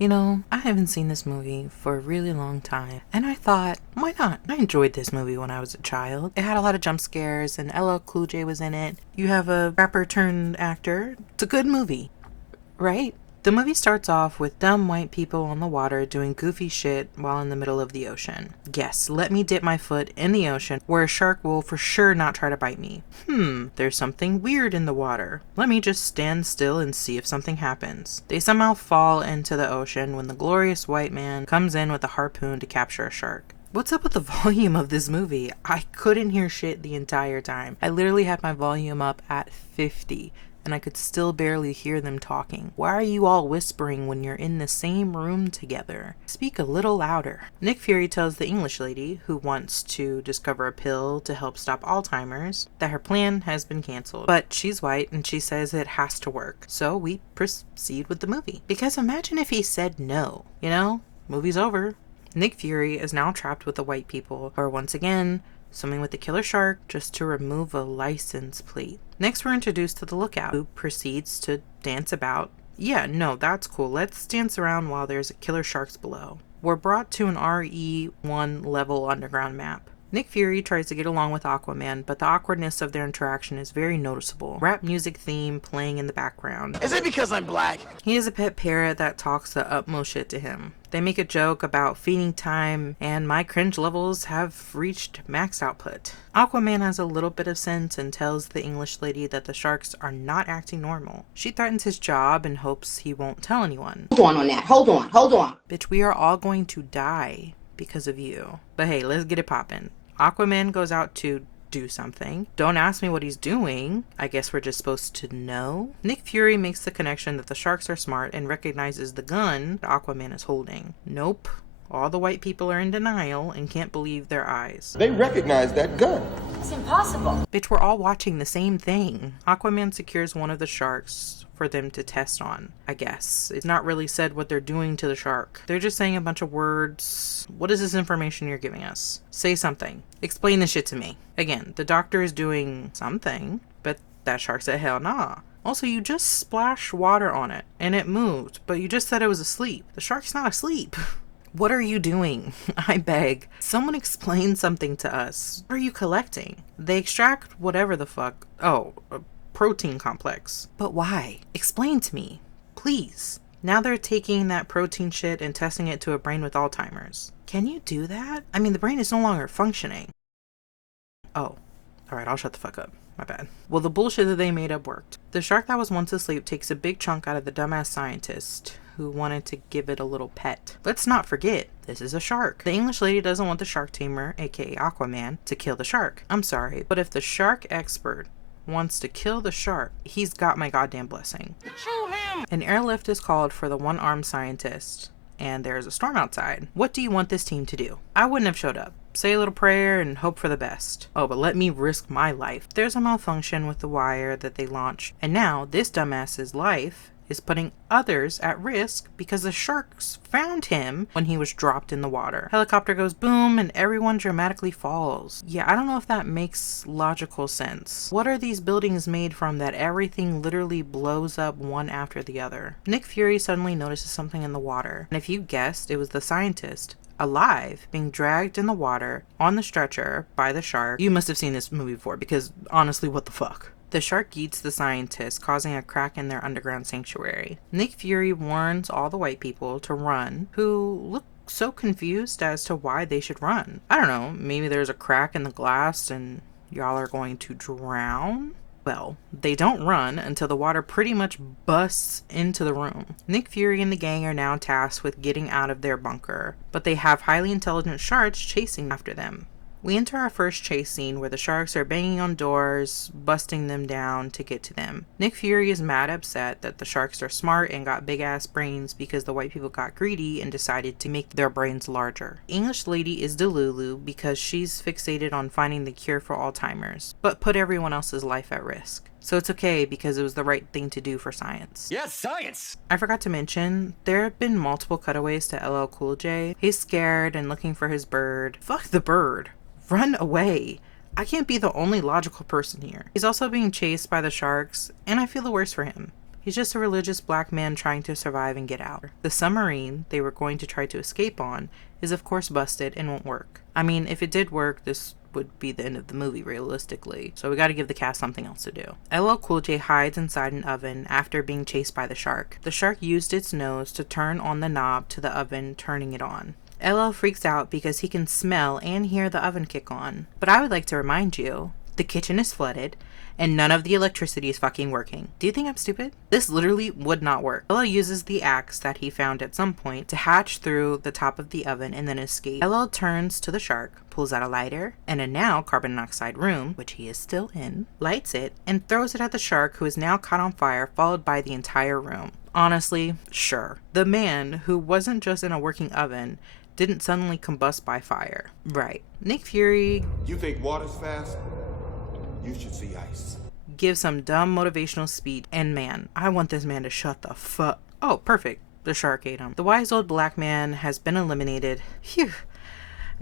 You know, I haven't seen this movie for a really long time, and I thought, why not? I enjoyed this movie when I was a child. It had a lot of jump scares, and LL Cool J was in it. You have a rapper turned actor. It's a good movie, right? The movie starts off with dumb white people on the water doing goofy shit while in the middle of the ocean. Yes, let me dip my foot in the ocean where a shark will for sure not try to bite me. There's something weird in the water. Let me just stand still and see if something happens. They somehow fall into the ocean when the glorious white man comes in with a harpoon to capture a shark. What's up with the volume of this movie? I couldn't hear shit the entire time. I literally had my volume up at 50. And I could still barely hear them talking. Why are you all whispering when you're in the same room together? Speak a little louder. Nick Fury tells the English lady, who wants to discover a pill to help stop Alzheimer's, that her plan has been canceled. But she's white and she says it has to work. So we proceed with the movie. Because imagine if he said no. You know, movie's over. Nick Fury is now trapped with the white people, who are once again swimming with the killer shark just to remove a license plate. Next, we're introduced to the lookout, who proceeds to dance about. Yeah, no, that's cool. Let's dance around while there's killer sharks below. We're brought to an RE1 level underground map. Nick Fury tries to get along with Aquaman, but the awkwardness of their interaction is very noticeable. Rap music theme playing in the background. Is it because I'm black? He has a pet parrot that talks the utmost shit to him. They make a joke about feeding time, and my cringe levels have reached max output. Aquaman has a little bit of sense and tells the English lady that the sharks are not acting normal. She threatens his job and hopes he won't tell anyone. Hold on that. Hold on. Bitch, we are all going to die because of you. But hey, let's get it poppin'. Aquaman goes out to do something. Don't ask me what he's doing. I guess we're just supposed to know. Nick Fury makes the connection that the sharks are smart and recognizes the gun Aquaman is holding. Nope. All the white people are in denial and can't believe their eyes. They recognize that gun. It's impossible. Bitch, we're all watching the same thing. Aquaman secures one of the sharks for them to test on, I guess. It's not really said what they're doing to the shark. They're just saying a bunch of words. What is this information you're giving us? Say something. Explain this shit to me. Again, the doctor is doing something, but that shark said hell nah. Also, you just splashed water on it, and it moved, but you just said it was asleep. The shark's not asleep. What are you doing? I beg. Someone explain something to us. What are you collecting? They extract whatever the fuck. Oh, a protein complex. But why? Explain to me. Please. Now they're taking that protein shit and testing it to a brain with Alzheimer's. Can you do that? I mean, the brain is no longer functioning. Oh. Alright, I'll shut the fuck up. My bad. Well, the bullshit that they made up worked. The shark that was once asleep takes a big chunk out of the dumbass scientist who wanted to give it a little pet. Let's not forget, this is a shark. The English lady doesn't want the shark tamer, aka Aquaman, to kill the shark. I'm sorry, but if the shark expert wants to kill the shark, he's got my goddamn blessing. Shoot him! An airlift is called for the one-armed scientist, and there's a storm outside. What do you want this team to do? I wouldn't have showed up. Say a little prayer and hope for the best. Oh, but let me risk my life. There's a malfunction with the wire that they launched, and now this dumbass's life is putting others at risk because the sharks found him when he was dropped in the water. Helicopter goes boom and everyone dramatically falls. Yeah, I don't know if that makes logical sense. What are these buildings made from that everything literally blows up one after the other? Nick Fury suddenly notices something in the water, and if you guessed, it was the scientist, alive, being dragged in the water on the stretcher by the shark. You must have seen this movie before because honestly, what the fuck? The shark eats the scientist, causing a crack in their underground sanctuary. Nick Fury warns all the white people to run, who look so confused as to why they should run. I don't know, maybe there's a crack in the glass and y'all are going to drown? Well, they don't run until the water pretty much busts into the room. Nick Fury and the gang are now tasked with getting out of their bunker, but they have highly intelligent sharks chasing after them. We enter our first chase scene where the sharks are banging on doors, busting them down to get to them. Nick Fury is mad upset that the sharks are smart and got big ass brains because the white people got greedy and decided to make their brains larger. English lady is Delulu because she's fixated on finding the cure for Alzheimer's, but put everyone else's life at risk. So it's okay because it was the right thing to do for science. Yes, science! I forgot to mention, there have been multiple cutaways to LL Cool J. He's scared and looking for his bird. Fuck the bird. Run away. I can't be the only logical person here. He's also being chased by the sharks, and I feel the worst for him. He's just a religious black man trying to survive and get out. The submarine they were going to try to escape on is of course busted and won't work. I mean, if it did work, this would be the end of the movie realistically, so we gotta give the cast something else to do. LL Cool J hides inside an oven after being chased by the shark. The shark used its nose to turn on the knob to the oven, turning it on. LL freaks out because he can smell and hear the oven kick on. But I would like to remind you, the kitchen is flooded, and none of the electricity is fucking working. Do you think I'm stupid? This literally would not work. LL uses the axe that he found at some point to hatch through the top of the oven and then escape. LL turns to the shark, pulls out a lighter and a now carbon monoxide room, which he is still in, lights it, and throws it at the shark, who is now caught on fire, followed by the entire room. Honestly, sure. The man, who wasn't just in a working oven, didn't suddenly combust by fire. Right. Nick Fury... You think water's fast? You should see ice. Give some dumb motivational speech, and man, I want this man to shut the fuck. Oh, perfect. The shark ate him. The wise old black man has been eliminated. Phew.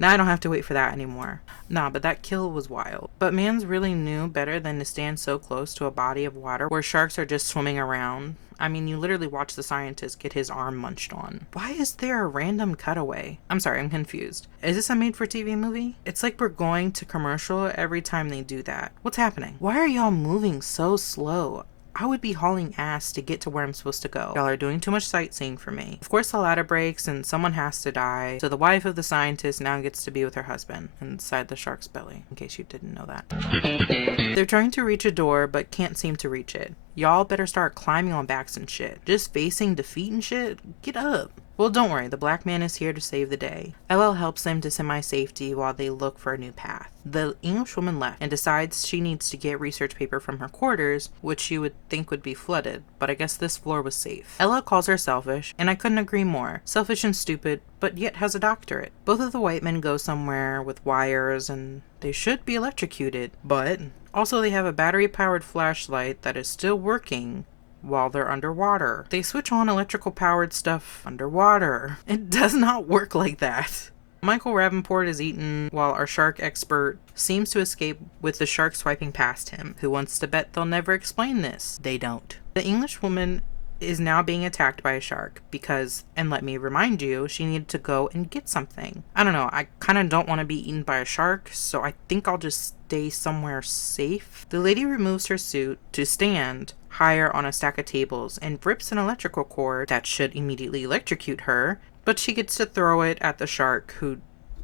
Now I don't have to wait for that anymore. Nah, but that kill was wild. But man's really knew better than to stand so close to a body of water where sharks are just swimming around. I mean, you literally watch the scientist get his arm munched on. Why is there a random cutaway? I'm sorry, I'm confused. Is this a made-for-TV movie? It's like we're going to commercial every time they do that. What's happening? Why are y'all moving so slow? I would be hauling ass to get to where I'm supposed to go. Y'all are doing too much sightseeing for me. Of course, the ladder breaks and someone has to die. So the wife of the scientist now gets to be with her husband inside the shark's belly, in case you didn't know that. They're trying to reach a door, but can't seem to reach it. Y'all better start climbing on backs and shit. Just facing defeat and shit? Get up. Well, don't worry, the black man is here to save the day. LL helps them to semi-safety while they look for a new path. The English woman left and decides she needs to get research paper from her quarters, which you would think would be flooded, but I guess this floor was safe. LL calls her selfish, and I couldn't agree more. Selfish and stupid, but yet has a doctorate. Both of the white men go somewhere with wires, and they should be electrocuted, but also they have a battery-powered flashlight that is still working while they're underwater. They switch on electrical powered stuff underwater. It does not work like that. Michael Ravenport is eaten while our shark expert seems to escape with the shark swiping past him. Who wants to bet they'll never explain this? They don't. The English woman is now being attacked by a shark because, and let me remind you, she needed to go and get something. I don't know, I kind of don't want to be eaten by a shark, so I think I'll just stay somewhere safe. The lady removes her suit to stand higher on a stack of tables and rips an electrical cord that should immediately electrocute her, but she gets to throw it at the shark, who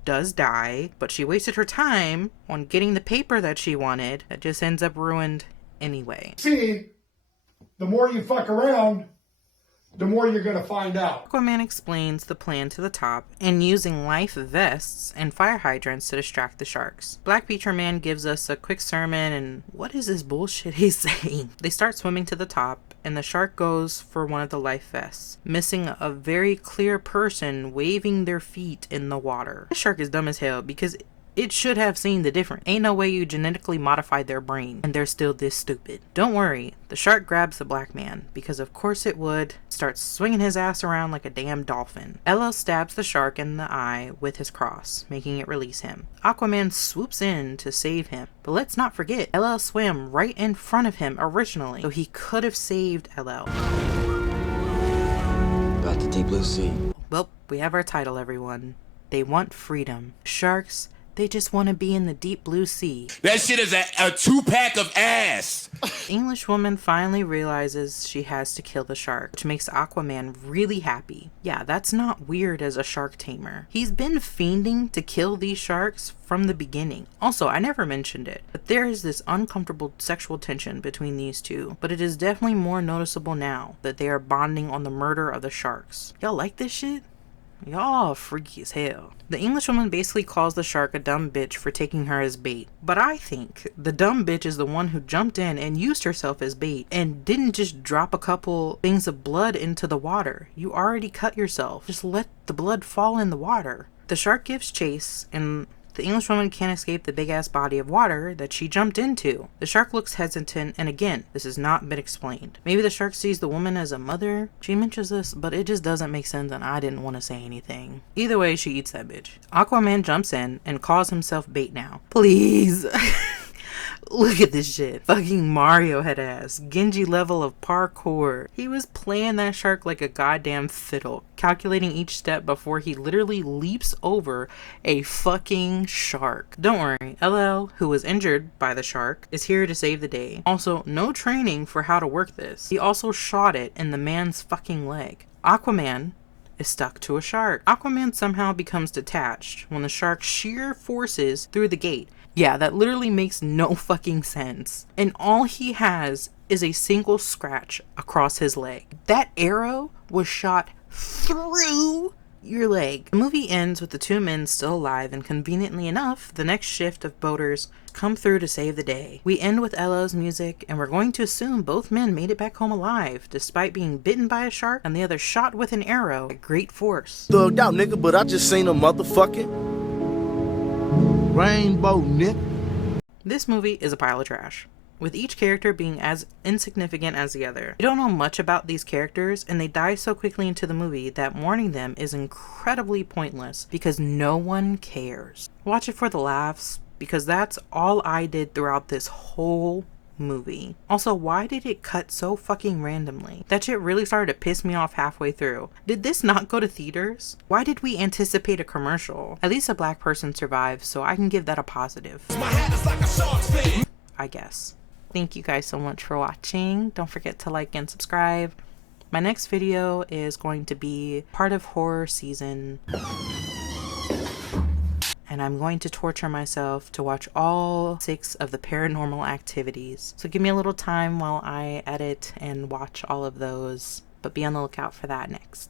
does die, but she wasted her time on getting the paper that she wanted that just ends up ruined anyway. See, the more you fuck around, the more you're gonna find out. Aquaman explains the plan to the top and using life vests and fire hydrants to distract the sharks. Black Beacher Man gives us a quick sermon, and what is this bullshit he's saying? They start swimming to the top and the shark goes for one of the life vests, missing a very clear person waving their feet in the water. The shark is dumb as hell because it should have seen the difference. Ain't no way you genetically modified their brain and they're still this stupid. Don't worry, the shark grabs the black man, because of course it would, starts swinging his ass around like a damn dolphin. LL stabs the shark in the eye with his cross, making it release him. Aquaman swoops in to save him, but let's not forget, LL swam right in front of him originally, so he could have saved LL. About the deep blue sea. Well, we have our title, everyone. They want freedom. Sharks, they just want to be in the deep blue sea. That shit is a 2-pack of ass. The English woman finally realizes she has to kill the shark, which makes Aquaman really happy. Yeah, that's not weird as a shark tamer. He's been fiending to kill these sharks from the beginning. Also, I never mentioned it, but there is this uncomfortable sexual tension between these two, but it is definitely more noticeable now that they are bonding on the murder of the sharks. Y'all like this shit? Y'all freaky as hell. The Englishwoman basically calls the shark a dumb bitch for taking her as bait. But I think the dumb bitch is the one who jumped in and used herself as bait and didn't just drop a couple things of blood into the water. You already cut yourself. Just let the blood fall in the water. The shark gives chase and the Englishwoman can't escape the big-ass body of water that she jumped into. The shark looks hesitant, and again, this has not been explained. Maybe the shark sees the woman as a mother? She mentions this, but it just doesn't make sense, and I didn't want to say anything. Either way, she eats that bitch. Aquaman jumps in and calls himself bait now. Please. Look at this shit. Fucking Mario head ass. Genji level of parkour. He was playing that shark like a goddamn fiddle, calculating each step before he literally leaps over a fucking shark. Don't worry, LL, who was injured by the shark, is here to save the day. Also, no training for how to work this. He also shot it in the man's fucking leg. Aquaman is stuck to a shark. Aquaman somehow becomes detached when the shark sheer forces through the gate. Yeah, that literally makes no fucking sense. And all he has is a single scratch across his leg. That arrow was shot through your leg. The movie ends with the two men still alive, and conveniently enough, the next shift of boaters come through to save the day. We end with LO's music, and we're going to assume both men made it back home alive, despite being bitten by a shark and the other shot with an arrow at great force. Thugged out, nigga, but I just seen a motherfucking rainbow, nigga. This movie is a pile of trash, with each character being as insignificant as the other. You don't know much about these characters, and they die so quickly into the movie that mourning them is incredibly pointless because no one cares. Watch it for the laughs, because that's all I did throughout this whole movie. Also, why did it cut so fucking randomly? That shit really started to piss me off halfway through. Did this not go to theaters? Why did we anticipate a commercial? At least a black person survived, so I can give that a positive, I guess. Thank you guys so much for watching. Don't forget to like and subscribe. My next video is going to be part of horror season, and I'm going to torture myself to watch all 6 of the Paranormal Activities. So give me a little time while I edit and watch all of those, but be on the lookout for that next.